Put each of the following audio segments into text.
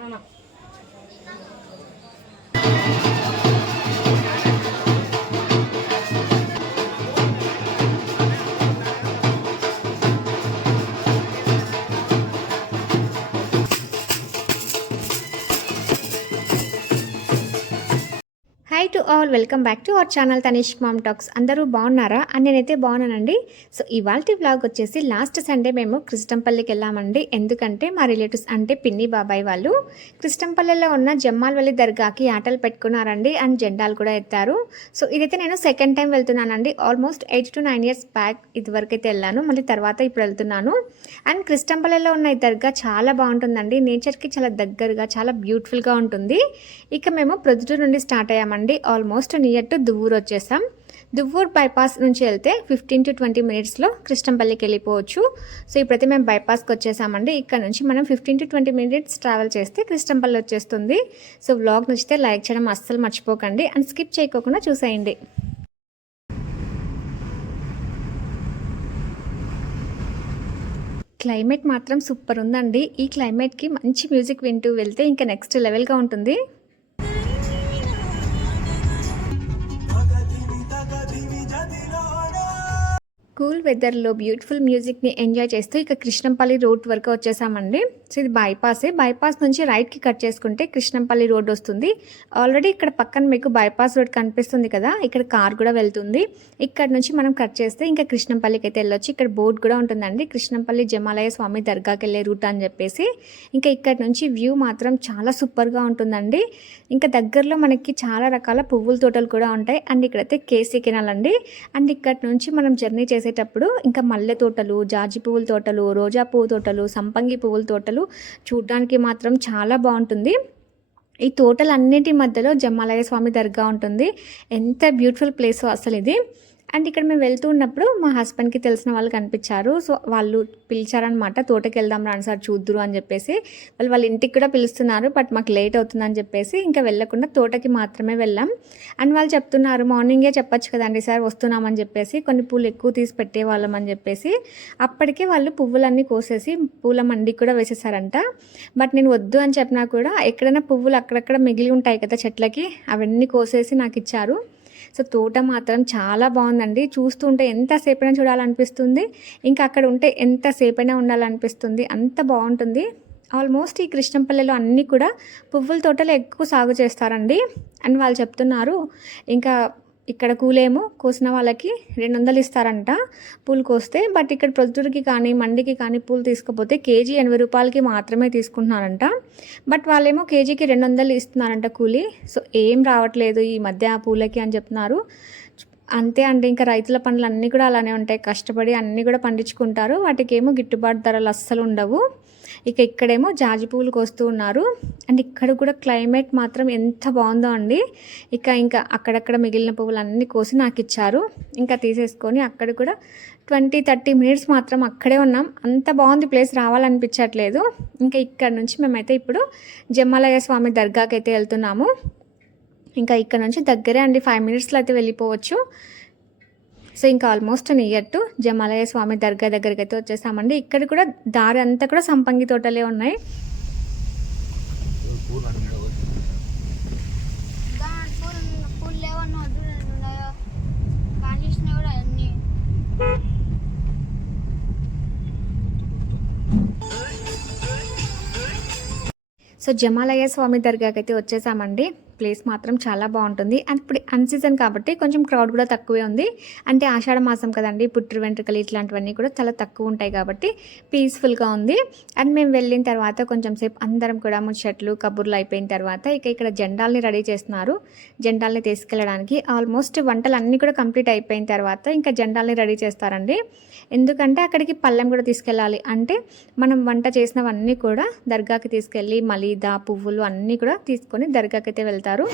Hi to all welcome back to our channel Tanish mom talks అందరూ బాగున్నారా? అని నేనైతే బాగున్నానండి. సో ఇవాళ బ్లాగ్ వచ్చేసి లాస్ట్ సండే మేము కృష్ణంపల్లికి వెళ్ళామండి. ఎందుకంటే మా రిలేటివ్స్ అంటే పిన్ని బాబాయ్ వాళ్ళు కృష్ణంపల్లిలో ఉన్న జమ్మాల్వల్లి దర్గాకి ఆటలు పెట్టుకున్నారండి. అండ్ జెండాలు కూడా ఎత్తారు. సో ఇదైతే నేను second time వెళ్తున్నానండి. Almost eight to nine years back ఇదివరకు అయితే వెళ్ళాను. మళ్ళీ తర్వాత ఇప్పుడు వెళ్తున్నాను. అండ్ కృష్ణంపల్లిలో ఉన్న ఈ దర్గా చాలా బాగుంటుందండి. నేచర్కి చాలా దగ్గరగా చాలా బ్యూటిఫుల్గా ఉంటుంది. ఇక మేము ప్రొద్దుటూరు నుండి స్టార్ట్ అయ్యామండి. ఆల్మోస్ట్ నియర్ టు దువ్వూరు వచ్చేసాం. దువ్వూరు బైపాస్ నుంచి వెళ్తే ఫిఫ్టీన్ టు ట్వంటీ మినిట్స్లో కృష్ణంపల్లికి వెళ్ళిపోవచ్చు. సో ఇప్పుడైతే మేము బైపాస్కి వచ్చేసామండి. ఇక్కడ నుంచి మనం fifteen to twenty minutes travel చేస్తే కృష్ణంపల్లి వచ్చేస్తుంది. సో వ్లాగ్ నచ్చితే లైక్ చేయడం అస్సలు మర్చిపోకండి. అండ్ స్కిప్ చేయకోకుండా చూసేయండి. క్లైమేట్ మాత్రం సూపర్ ఉందండి. ఈ క్లైమేట్కి మంచి మ్యూజిక్ వింటూ వెళ్తే ఇంకా నెక్స్ట్ లెవెల్గా ఉంటుంది. కూల్ వెదర్లో బ్యూటిఫుల్ మ్యూజిక్ని ఎంజాయ్ చేస్తూ ఇక కృష్ణంపల్లి రోడ్ వరకు వచ్చేసామండి. సో ఇది బైపాసే బైపాస్ నుంచి రైట్కి కట్ చేసుకుంటే కృష్ణంపల్లి రోడ్ వస్తుంది. ఆల్రెడీ ఇక్కడ పక్కన మీకు బైపాస్ రోడ్ కనిపిస్తుంది కదా ఇక్కడ కార్ కూడా వెళ్తుంది. ఇక్కడ నుంచి మనం కట్ చేస్తే ఇంకా కృష్ణంపల్లికి అయితే వెళ్ళొచ్చు. ఇక్కడ బోర్డు కూడా ఉంటుందండి. కృష్ణంపల్లి జమాలయ స్వామి దర్గాకి వెళ్ళే రూట్ అని చెప్పేసి. ఇంకా ఇక్కడ నుంచి వ్యూ మాత్రం చాలా సూపర్గా ఉంటుందండి. ఇంకా దగ్గరలో మనకి చాలా రకాల పువ్వుల తోటలు కూడా ఉంటాయి. అండ్ ఇక్కడైతే కేసీ కెనాల్ అండి. అండ్ ఇక్కడ నుంచి మనం జర్నీ చేసేటప్పుడు ఇంకా మల్లె తోటలు జాజి పువ్వుల తోటలు రోజా పువ్వు తోటలు సంపంగి పువ్వుల తోటలు చూడడానికి మాత్రం చాలా బాగుంటుంది. ఈ తోటలన్నిటి మధ్యలో జమ్మాలయ స్వామి దర్గా ఉంటుంది. ఎంత బ్యూటిఫుల్ ప్లేస్ అసలు ఇది అండ్ ఇక్కడ మేము వెళ్తూ ఉన్నప్పుడు మా హస్బెండ్కి తెలిసిన వాళ్ళు కనిపించారు. సో వాళ్ళు పిలిచారనమాట తోటకి వెళ్దాం రాని సార్ చూద్దురు అని చెప్పేసి. వాళ్ళు వాళ్ళ ఇంటికి కూడా పిలుస్తున్నారు బట్ మాకు లేట్ అవుతుందని చెప్పేసి ఇంకా వెళ్ళకుండా తోటకి మాత్రమే వెళ్ళాం. అండ్ వాళ్ళు చెప్తున్నారు మార్నింగే చెప్పొచ్చు కదండి సార్ వస్తున్నామని చెప్పేసి. కొన్ని పూలు ఎక్కువ తీసి పెట్టేవాళ్ళం అని చెప్పేసి. అప్పటికే వాళ్ళు పువ్వులన్నీ కోసేసి పూల మండికి కూడా వేసేసారంట. బట్ నేను వద్దు అని చెప్పినా కూడా ఎక్కడైనా పువ్వులు అక్కడక్కడ మిగిలి ఉంటాయి కదా చెట్లకి అవన్నీ కోసేసి నాకు ఇచ్చారు. సో తోట మాత్రం చాలా బాగుందండి. చూస్తుంటే ఎంతసేపైనా చూడాలనిపిస్తుంది. ఇంకా అక్కడ ఉంటే ఎంతసేపైనా ఉండాలనిపిస్తుంది. అంత బాగుంటుంది. ఆల్మోస్ట్ ఈ కృష్ణంపల్లెలో అన్నీ కూడా పువ్వుల తోటలు ఎక్కువ సాగు చేస్తారండి. అని వాళ్ళు చెప్తున్నారు. ఇంకా ఇక్కడ కూలేమో కోసిన వాళ్ళకి రెండు వందలు ఇస్తారంట పూలు కోస్తే. బట్ ఇక్కడ ప్రొద్దుడికి కానీ మండికి కానీ పూలు తీసుకపోతే కేజీ ఎనభై రూపాయలకి మాత్రమే తీసుకుంటున్నారంట. బట్ వాళ్ళేమో కేజీకి రెండు వందలు ఇస్తున్నారంట కూలి. సో ఏం రావట్లేదు ఈ మధ్య పూలకి అని చెప్తున్నారు. అంతే అండి. ఇంకా రైతుల పనులు అన్నీ కూడా అలానే ఉంటాయి. కష్టపడి అన్నీ కూడా పండించుకుంటారు. వాటికి ఏమో గిట్టుబాటు ధరలు అస్సలు ఉండవు. ఇక ఇక్కడేమో జాజి పువ్వులు కోస్తూ ఉన్నారు. అండ్ ఇక్కడ కూడా క్లైమేట్ మాత్రం ఎంత బాగుందో అండి. ఇక ఇంకా అక్కడక్కడ మిగిలిన పువ్వులు అన్నీ కోసి నాకు ఇచ్చారు. ఇంకా తీసేసుకొని అక్కడ కూడా ట్వంటీ థర్టీ మినిట్స్ మాత్రం అక్కడే ఉన్నాం. అంత బాగుంది ప్లేస్ రావాలనిపించట్లేదు. ఇంకా ఇక్కడ నుంచి మేమైతే ఇప్పుడు జమ్మలయ్య స్వామి దర్గాకి అయితే వెళ్తున్నాము. ఇంకా ఇక్కడ నుంచి దగ్గరే అండి ఫైవ్ మినిట్స్లో అయితే వెళ్ళిపోవచ్చు. సో ఇంకా almost near to Jamalaya Swami Dargah దగ్గరికి అయితే వచ్చేసామండి. ఇక్కడ కూడా దారి అంతా కూడా సంపంగి తోటలే ఉన్నాయి. కూడా సో జమాలయ స్వామి దర్గాకి అయితే వచ్చేసామండి. ప్లేస్ మాత్రం చాలా బాగుంటుంది. అండ్ ఇప్పుడు అన్ సీజన్ కాబట్టి కొంచెం క్రౌడ్ కూడా తక్కువే ఉంది. అంటే ఆషాఢ మాసం కదండి పుట్టు వెంట్రుకలు ఇట్లాంటివన్నీ కూడా చాలా తక్కువ ఉంటాయి కాబట్టి పీస్ఫుల్గా ఉంది. అండ్ మేము వెళ్ళిన తర్వాత కొంచెం సేపు అందరం కూడా ముచ్చట్లు కబుర్లు అయిపోయిన తర్వాత ఇక ఇక్కడ జెండాల్ని రెడీ చేస్తున్నారు. జెండాల్ని తీసుకెళ్ళడానికి ఆల్మోస్ట్ వంటలు అన్నీ కూడా కంప్లీట్ అయిపోయిన తర్వాత ఇంకా జెండాల్ని రెడీ చేస్తారండి. ఎందుకంటే అక్కడికి పళ్ళెం కూడా తీసుకెళ్ళాలి. అంటే మనం వంట చేసినవన్నీ కూడా దర్గాకి తీసుకెళ్ళి మలీదా పువ్వులు అన్నీ కూడా తీసుకొని దర్గాకి అయితే వెళ్తారు. చేస్తారు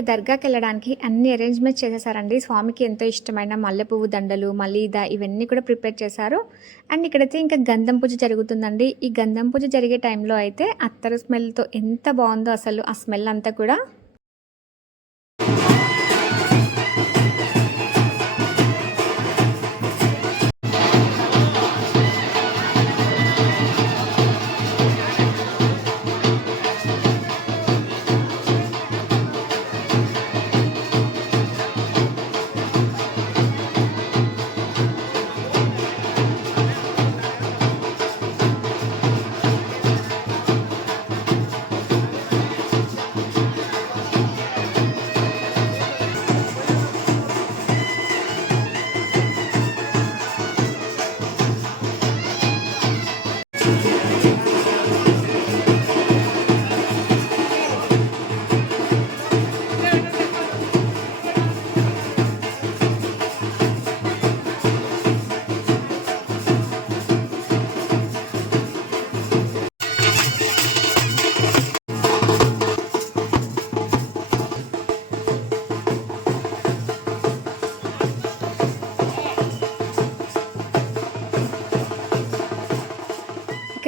ఇక దర్గాకి వెళ్ళడానికి అన్ని అరేంజ్మెంట్స్ చేసేసారండి. స్వామికి ఎంతో ఇష్టమైన మల్లెపువ్వు దండలు మలీద ఇవన్నీ కూడా ప్రిపేర్ చేశారు. అండ్ ఇక్కడైతే ఇంకా గంధం పూజ జరుగుతుందండి. ఈ గంధం పూజ జరిగే టైంలో అయితే అత్తరు స్మెల్తో ఎంత బాగుందో అసలు ఆ స్మెల్ అంతా కూడా.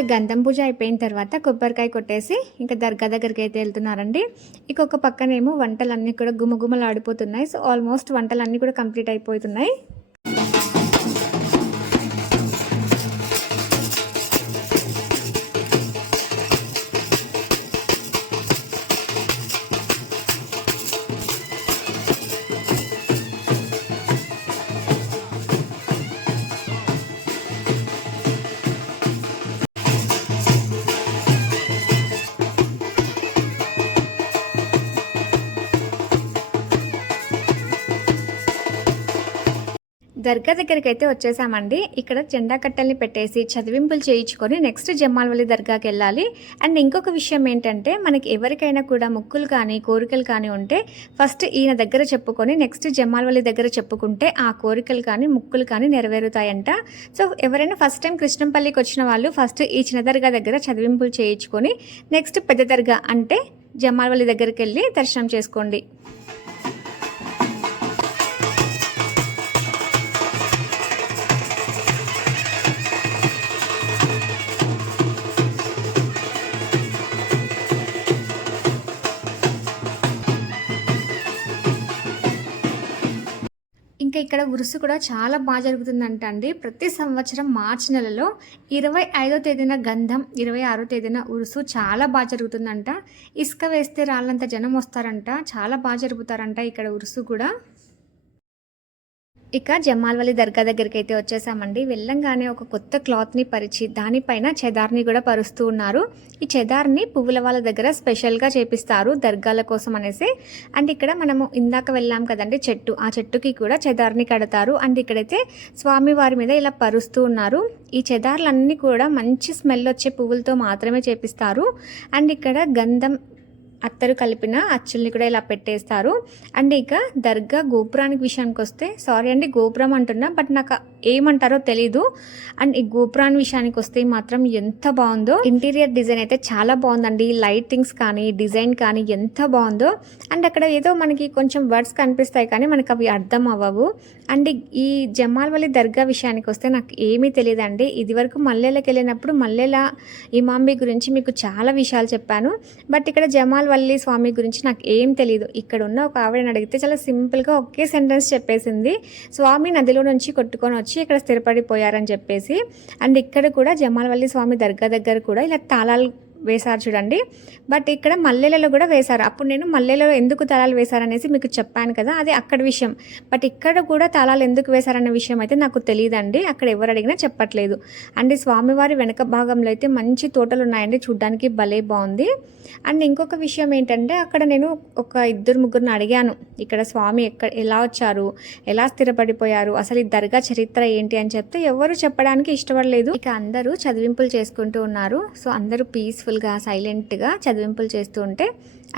ఇంకా గంధం పూజ అయిపోయిన తర్వాత కొబ్బరికాయ కొట్టేసి ఇంకా దర్గా దగ్గరికి అయితే వెళ్తున్నారండి. ఇక ఒక పక్కనేమో వంటలన్నీ కూడా గుమగుమలు ఆడిపోతున్నాయి సో ఆల్మోస్ట్ వంటలన్నీ కూడా కంప్లీట్ అయిపోతున్నాయి. దర్గా దగ్గరికి అయితే వచ్చేసామండి. ఇక్కడ జెండా కట్టెల్ని పెట్టేసి చదివింపులు చేయించుకొని నెక్స్ట్ జమ్మాలవల్లి దర్గాకి వెళ్ళాలి. అండ్ ఇంకొక విషయం ఏంటంటే మనకి ఎవరికైనా కూడా ముక్కులు కానీ కోరికలు కానీ ఉంటే ఫస్ట్ ఈయన దగ్గర చెప్పుకొని నెక్స్ట్ జమ్మాలవల్లి దగ్గర చెప్పుకుంటే ఆ కోరికలు కానీ ముక్కులు కానీ నెరవేరుతాయంట. సో ఎవరైనా ఫస్ట్ టైం కృష్ణంపల్లికి వచ్చిన వాళ్ళు ఫస్ట్ ఈ చిన్న దర్గా దగ్గర చదివింపులు చేయించుకొని నెక్స్ట్ పెద్ద దర్గా అంటే జమ్మాలవల్లి దగ్గరికి వెళ్ళి దర్శనం చేసుకోండి. ఇక్కడ ఉరుసు కూడా చాలా బాగా జరుగుతుందంట అండి ప్రతి సంవత్సరం మార్చి నెలలో ఇరవై ఐదో తేదీన గంధం ఇరవై ఆరో తేదీన ఉరుసు చాలా బాగా జరుగుతుందంట. ఇసుక వేస్తే రాళ్ళంత జనం వస్తారంట. చాలా బాగా జరుపుతారంట ఇక్కడ ఉరుసు కూడా. ఇక జమాల్వలి దర్గా దగ్గరికి అయితే వచ్చేసామండి. వెళ్ళంగానే ఒక కొత్త క్లాత్ని పరిచి దానిపైన చెదార్ని కూడా పరుస్తూ ఉన్నారు. ఈ చెదార్ని పువ్వుల వాళ్ళ దగ్గర స్పెషల్గా చేపిస్తారు దర్గాల కోసం అనేసి. అండ్ ఇక్కడ మనము ఇందాక వెళ్ళాం కదండి చెట్టు ఆ చెట్టుకి కూడా చెదార్ని కడతారు. అండ్ ఇక్కడైతే స్వామి వారి మీద ఇలా పరుస్తూ ఉన్నారు. ఈ చెదార్లన్నీ కూడా మంచి స్మెల్ వచ్చే పువ్వులతో మాత్రమే చేపిస్తారు. అండ్ ఇక్కడ గంధం అత్తరు కలిపిన అచ్చుల్ని కూడా ఇలా పెట్టేస్తారు. అండ్ ఇక దర్గా గోపురానికి విషయానికి వస్తే సారీ అండి గోపురం అంటున్నా బట్ నాకు ఏమంటారో తెలీదు. అండ్ ఈ గోపురాన్ని విషయానికి వస్తే మాత్రం ఎంత బాగుందో. ఇంటీరియర్ డిజైన్ అయితే చాలా బాగుందండి. లైటింగ్స్ కానీ డిజైన్ కానీ ఎంత బాగుందో. అండ్ అక్కడ ఏదో మనకి కొంచెం వర్డ్స్ కనిపిస్తాయి కానీ మనకు అవి అర్థం అవ్వవు. అండ్ ఈ జమాల్వలి దర్గా విషయానికి వస్తే నాకు ఏమీ తెలియదండి. ఇదివరకు మల్లెలకు వెళ్ళినప్పుడు మల్లెల ఇమాంబి గురించి మీకు చాలా విషయాలు చెప్పాను. బట్ ఇక్కడ జమాల్ వల్లి స్వామి గురించి నాకు ఏం తెలియదు ఇక్కడ ఉన్న ఒక ఆవిడని అడిగితే చాలా సింపుల్గా ఒకే సెంటెన్స్ చెప్పేసింది. స్వామి నదిలో నుంచి కొట్టుకొని వచ్చి ఇక్కడ స్థిరపడిపోయారని చెప్పేసి. అండ్ ఇక్కడ కూడా జమాల్వల్లి స్వామి దర్గా దగ్గర కూడా ఇలా తాళాలు వేశారు చూడండి. బట్ ఇక్కడ మల్లెలలో కూడా వేశారు. అప్పుడు నేను మల్లెలలో ఎందుకు తలాలు వేశారనేసి మీకు చెప్పాను కదా అది అక్కడ విషయం. బట్ ఇక్కడ కూడా తలాలు ఎందుకు వేశారన్న విషయం అయితే నాకు తెలియదండి. అక్కడ ఎవరు అడిగినా చెప్పట్లేదు. అండ్ స్వామివారి వెనక భాగంలో అయితే మంచి తోటలు ఉన్నాయండి. చూడ్డానికి భలే బాగుంది. అండ్ ఇంకొక విషయం ఏంటంటే అక్కడ నేను ఒక ఇద్దరు ముగ్గురిని అడిగాను. ఇక్కడ స్వామి ఎక్కడ ఎలా వచ్చారు? ఎలా స్థిరపడిపోయారు? అసలు ఈ దర్గా చరిత్ర ఏంటి అని చెప్తే ఎవరు చెప్పడానికి ఇష్టపడలేదు. ఇక అందరూ చదివింపులు చేసుకుంటూ ఉన్నారు. సో అందరూ పీస్ఫుల్ పీస్ఫుల్గా సైలెంట్గా చదివింపులు చేస్తూ ఉంటే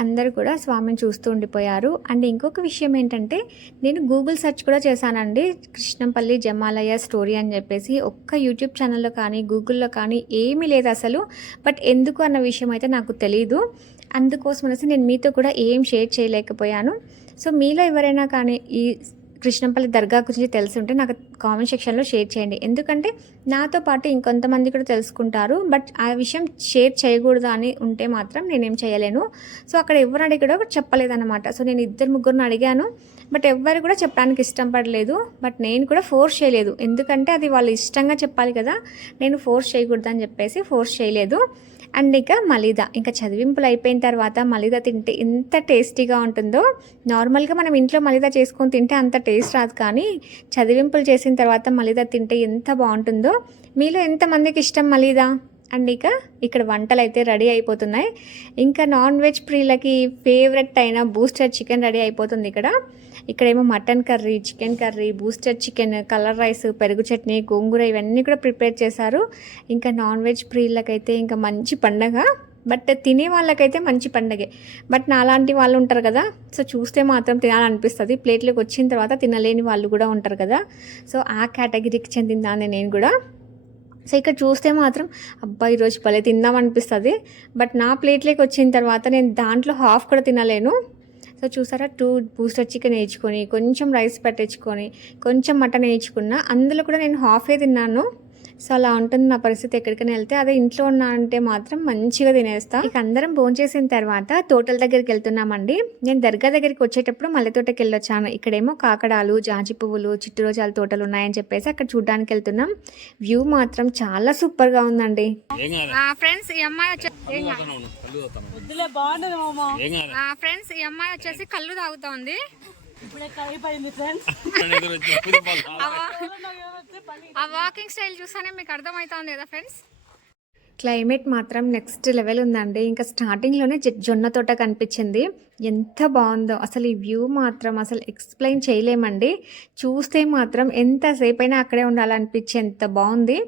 అందరూ కూడా స్వామిని చూస్తూ ఉండిపోయారు. అండ్ ఇంకొక విషయం ఏంటంటే నేను గూగుల్ సెర్చ్ కూడా చేశానండి. కృష్ణంపల్లి జమాలయ స్టోరీ అని చెప్పేసి ఒక్క యూట్యూబ్ ఛానల్లో కానీ గూగుల్లో కానీ ఏమీ లేదు అసలు. బట్ ఎందుకు అన్న విషయం అయితే నాకు తెలియదు అందుకోసం అనేసి నేను మీతో కూడా ఏం షేర్ చేయలేకపోయాను. సో మీలో ఎవరైనా కానీ ఈ కృష్ణంపల్లి దర్గా గురించి తెలిసి ఉంటే నాకు కామెంట్ సెక్షన్లో షేర్ చేయండి. ఎందుకంటే నాతో పాటు ఇంకొంతమంది కూడా తెలుసుకుంటారు. బట్ ఆ విషయం షేర్ చేయకూడదు అని ఉంటే మాత్రం నేనేం చేయలేను. సో అక్కడ ఎవరు అడిగాడో చెప్పలేదన్నమాట. సో నేను ఇద్దరు ముగ్గురిని అడిగాను. బట్ ఎవ్వరు కూడా చెప్పడానికి ఇష్టం పడలేదు. బట్ నేను కూడా ఫోర్స్ చేయలేదు. ఎందుకంటే అది వాళ్ళు ఇష్టంగా చెప్పాలి కదా. నేను ఫోర్స్ చేయకూడదు అని చెప్పేసి ఫోర్స్ చేయలేదు. అండ్ ఇక మలిదా. ఇంకా చదివింపులు అయిపోయిన తర్వాత మలిదా తింటే ఎంత టేస్టీగా ఉంటుందో నార్మల్గా మనం ఇంట్లో మలిదా చేసుకొని తింటే అంత టేస్ట్ రాదు కానీ చదివింపులు చేసిన తర్వాత మలిదా తింటే ఎంత బాగుంటుందో మీలో ఎంతమందికి ఇష్టం మలిదా? అండ్ ఇక ఇక్కడ వంటలు అయితే రెడీ అయిపోతున్నాయి. ఇంకా నాన్ వెజ్ ప్రియులకి ఫేవరెట్ అయిన బూస్టర్ చికెన్ రెడీ అయిపోతుంది ఇక్కడ. ఇక్కడేమో mutton curry chicken curry booster chicken colour rice పెరుగు చట్నీ గోంగూర ఇవన్నీ కూడా ప్రిపేర్ చేశారు. ఇంకా నాన్ వెజ్ ప్రియులకైతే ఇంకా మంచి పండగ. బట్ తినే వాళ్ళకైతే మంచి పండగే. బట్ నాలాంటి వాళ్ళు ఉంటారు కదా సో చూస్తే మాత్రం తినాలనిపిస్తుంది. ప్లేట్లోకి వచ్చిన తర్వాత తినలేని వాళ్ళు కూడా ఉంటారు కదా సో ఆ కేటగిరీకి చెందిన దాన్ని నేను కూడా. సో ఇక్కడ చూస్తే మాత్రం అబ్బా ఈరోజు భలే తిందాం అనిపిస్తుంది. బట్ నా ప్లేట్లోకి వచ్చిన తర్వాత నేను దాంట్లో హాఫ్ కూడా తినలేను. సో చూసారా? టూ బూస్టర్ చికెన్ వేయించుకొని కొంచెం రైస్ పెట్టించుకొని కొంచెం మటన్ వేయించుకున్నా అందులో కూడా నేను హాఫే తిన్నాను. సో అలా ఉంటుంది నా పరిస్థితి ఎక్కడికైనా వెళ్తే అదే ఇంట్లో ఉన్నా అంటే మాత్రం మంచిగా తినేస్తా. ఇక అందరం భోంచేసిన తర్వాత తోటల దగ్గరికి వెళ్తున్నామండి. నేను దర్గా దగ్గరికి వచ్చేటప్పుడు మల్లె తోటకి వెళ్ళొచ్చాను. ఇక్కడేమో కాకడాలు జాజి పువ్వులు చిట్టు రోజాల తోటలు ఉన్నాయని చెప్పేసి అక్కడ చూడడానికి వెళ్తున్నాం. వ్యూ మాత్రం చాలా సూపర్గా ఉందండి. ఏం కాదు. ఫ్రెండ్స్ ఈ అమ్మాయి వచ్చే కళ్ళు తాగుతాను కళ్ళు తాగుతాను వద్దులే బాగున్నది మామ. ఏం కాదు. ఫ్రెండ్స్ ఈ అమ్మాయి వచ్చేసి కళ్ళు తాగుతోంది. ఆ వాకింగ్ స్టైల్ చూస్తానే మీకు అర్థమవుతుంది కదా ఫ్రెండ్స్ క్లైమేట్ మాత్రం నెక్స్ట్ లెవెల్ ఉందండి. ఇంకా స్టార్టింగ్లోనే జొన్న తోట కనిపించింది. ఎంత బాగుందో. అసలు ఈ వ్యూ మాత్రం అసలు ఎక్స్ప్లెయిన్ చేయలేమండి. చూస్తే మాత్రం ఎంతసేపు అయినా అక్కడే ఉండాలనిపించి ఎంత బాగుంది.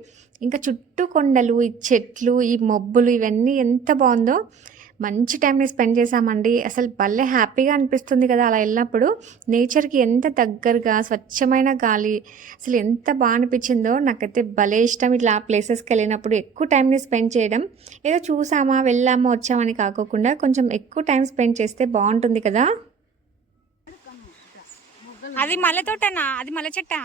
ఇంకా చుట్టూ కొండలు ఈ చెట్లు ఈ మబ్బులు ఇవన్నీ ఎంత బాగుందో. మంచి టైంని స్పెండ్ చేసామండి అసలు భలే హ్యాపీగా అనిపిస్తుంది కదా అలా వెళ్ళినప్పుడు. నేచర్కి ఎంత దగ్గరగా స్వచ్ఛమైన గాలి అసలు ఎంత బాగా అనిపించిందో నాకైతే భలే ఇష్టం ఇట్లా ప్లేసెస్కి వెళ్ళినప్పుడు. ఎక్కువ టైంని స్పెండ్ చేయడం. ఏదో చూసామా వెళ్ళామా వచ్చామని కాకోకుండా కొంచెం ఎక్కువ టైం స్పెండ్ చేస్తే బాగుంటుంది కదా. అది మల్లె తోటనా? అది మల్లె చెట్టా?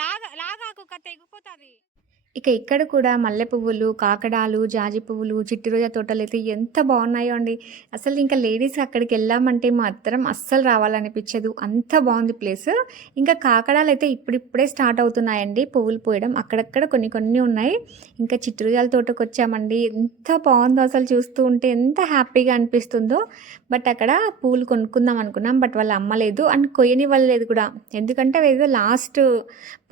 లాగా లాగాకు తెగిపోతుంది. ఇక ఇక్కడ కూడా మల్లె పువ్వులు కాకడాలు జాజి పువ్వులు చిట్టిరోజా తోటలు అయితే ఎంత బాగున్నాయో అండి. అసలు ఇంకా లేడీస్ అక్కడికి వెళ్ళామంటే మాత్రం అస్సలు రావాలనిపించదు. అంత బాగుంది ప్లేస్. ఇంకా కాకడాలు అయితే ఇప్పుడిప్పుడే స్టార్ట్ అవుతున్నాయండి. పువ్వులు పోయడం అక్కడక్కడ కొన్ని కొన్ని ఉన్నాయి. ఇంకా చిట్టిరోజాల తోటకు వచ్చామండి. ఎంత బాగుందో అసలు చూస్తూ ఉంటే ఎంత హ్యాపీగా అనిపిస్తుందో. బట్ అక్కడ పూలు కొనుక్కుందాం అనుకున్నాం. బట్ వాళ్ళు అమ్మలేదు అండ్ కొయ్యనివ్వలేదు కూడా. ఎందుకంటే అవి ఏదో లాస్ట్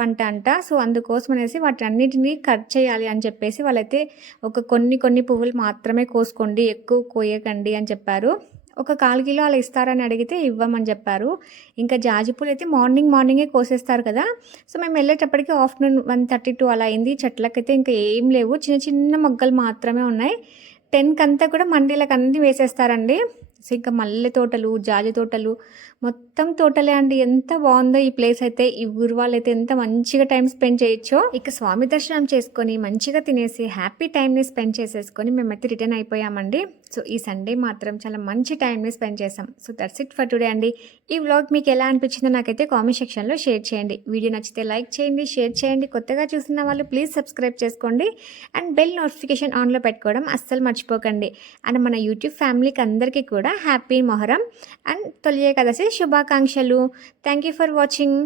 పంట అంట. సో అందుకోసం అనేసి వాటన్నిటిని కట్ చేయాలి అని చెప్పేసి వాళ్ళైతే ఒక కొన్ని కొన్ని పువ్వులు మాత్రమే కోసుకోండి ఎక్కువ కోయకండి అని చెప్పారు. ఒక కాలు కిలో అలా ఇస్తారని అడిగితే ఇవ్వమని చెప్పారు. ఇంకా జాజి పూలు అయితే మార్నింగ్ మార్నింగే కోసేస్తారు కదా. సో మేము వెళ్ళేటప్పటికి ఆఫ్టర్నూన్ వన్ థర్టీ టూ అలా అయింది. చెట్లకైతే ఇంకా ఏం లేవు. చిన్న చిన్న మొగ్గలు మాత్రమే ఉన్నాయి. టెన్కి అంతా కూడా మండీలకు అన్నీ వేసేస్తారండి. సో ఇంకా మల్లె తోటలు జాజి తోటలు మొత్తం తోటలే అండి. ఎంత బాగుందో ఈ ప్లేస్ అయితే. ఈ ఊరు వాళ్ళైతే అయితే ఎంత మంచిగా టైం స్పెండ్ చేయొచ్చో. ఇక స్వామి దర్శనం చేసుకొని మంచిగా తినేసి హ్యాపీ టైంని స్పెండ్ చేసేసుకొని మేమైతే రిటర్న్ అయిపోయామండి. సో ఈ సండే మాత్రం చాలా మంచి టైంని స్పెండ్ చేసాం so that's it for today అండి. ఈ వ్లాగ్ మీకు ఎలా అనిపించిందో నాకైతే కామెంట్ సెక్షన్లో షేర్ చేయండి. వీడియో నచ్చితే లైక్ చేయండి షేర్ చేయండి. కొత్తగా చూస్తున్న వాళ్ళు ప్లీజ్ సబ్స్క్రైబ్ చేసుకోండి. అండ్ బెల్ నోటిఫికేషన్ ఆన్లో పెట్టుకోవడం అస్సలు మర్చిపోకండి. అండ్ మన యూట్యూబ్ ఫ్యామిలీకి అందరికీ కూడా హ్యాపీ మొహరం. అండ్ తొలి ఏకాదశి శుభాకాంక్షలు. Thank you for watching